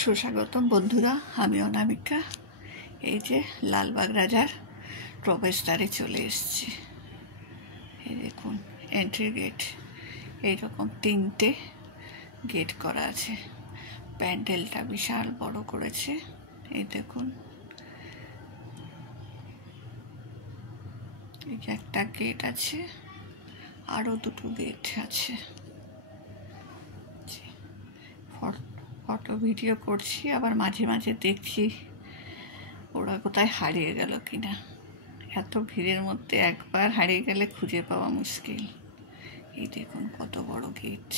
সুস্বাগতম বন্ধুরা, আমি অনামিকা। এই যে লালবাগ রাজার প্রবেশদ্বারে চলে এসেছি। এই দেখুন এন্ট্রি গেট, এইরকম 3টে গেট করা আছে। প্যান্ডেলটা বিশাল বড় করেছে। এই দেখুন, এই যে একটা গেট আছে, আরও 2টো গেট আছে। ফটো ভিডিও করছি, আবার মাঝে মাঝে দেখছি ওরা কোথায় হারিয়ে গেল কিনা। এত ভিড়ের মধ্যে একবার হারিয়ে গেলে খুঁজে পাওয়া মুশকিল। এই দেখুন কত বড় গেট।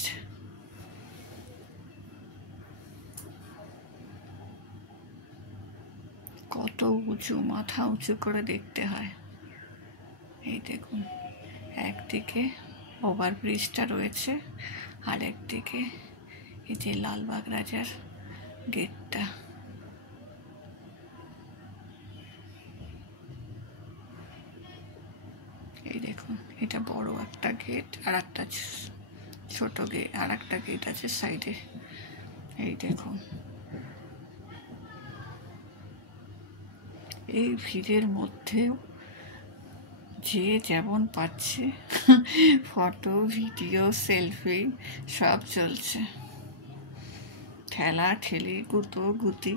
কত উঁচু, মাথা উঁচু করে দেখতে হয়। এই দেখুন, একদিকে ওভারব্রিজটা রয়েছে, আর একদিকে এই যে লালবাগ রাজার গেটটা। এই দেখুন, এটা বড় একটা গেট, আর একটা ছোট গেট, আর একটা গেট আছে সাইডে। এই দেখুন, এই ভিড়ের মধ্যেও যে যেমন পাচ্ছে ফটো, ভিডিও, সেলফি সব চলছে। ঠেলা ঠেলি, গুতো গুতি।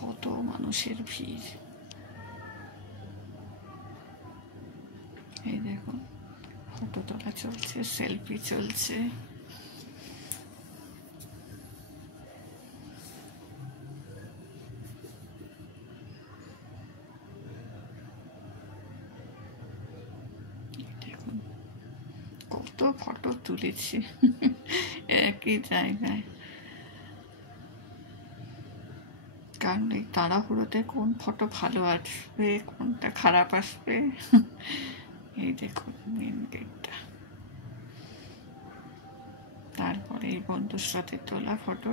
কত মানুষের ভিড়। এই দেখুন, ফটো তোলা চলছে, সেলফি চলছে। দেখুন কত ফটো তুলেছি একই জায়গায়। কারণ এই তাড়াহুড়োতে কোন ফটো ভালো আসবে, কোনটা খারাপ আসবে। এই দেখুন মেন গেটটা, তারপরে এই বন্ধুর সাথে তোলা ফটো।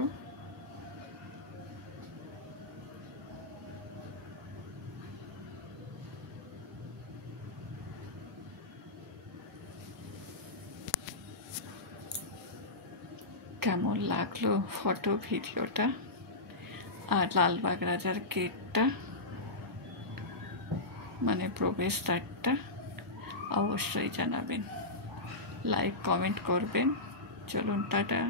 কেমন লাগলো ফটো ভিডিওটা, আর লালবাগ রাজার গেটটা মানে প্রবেশদ্বারটা অবশ্যই জানাবেন, লাইক কমেন্ট করবেন। চলুন টাটা।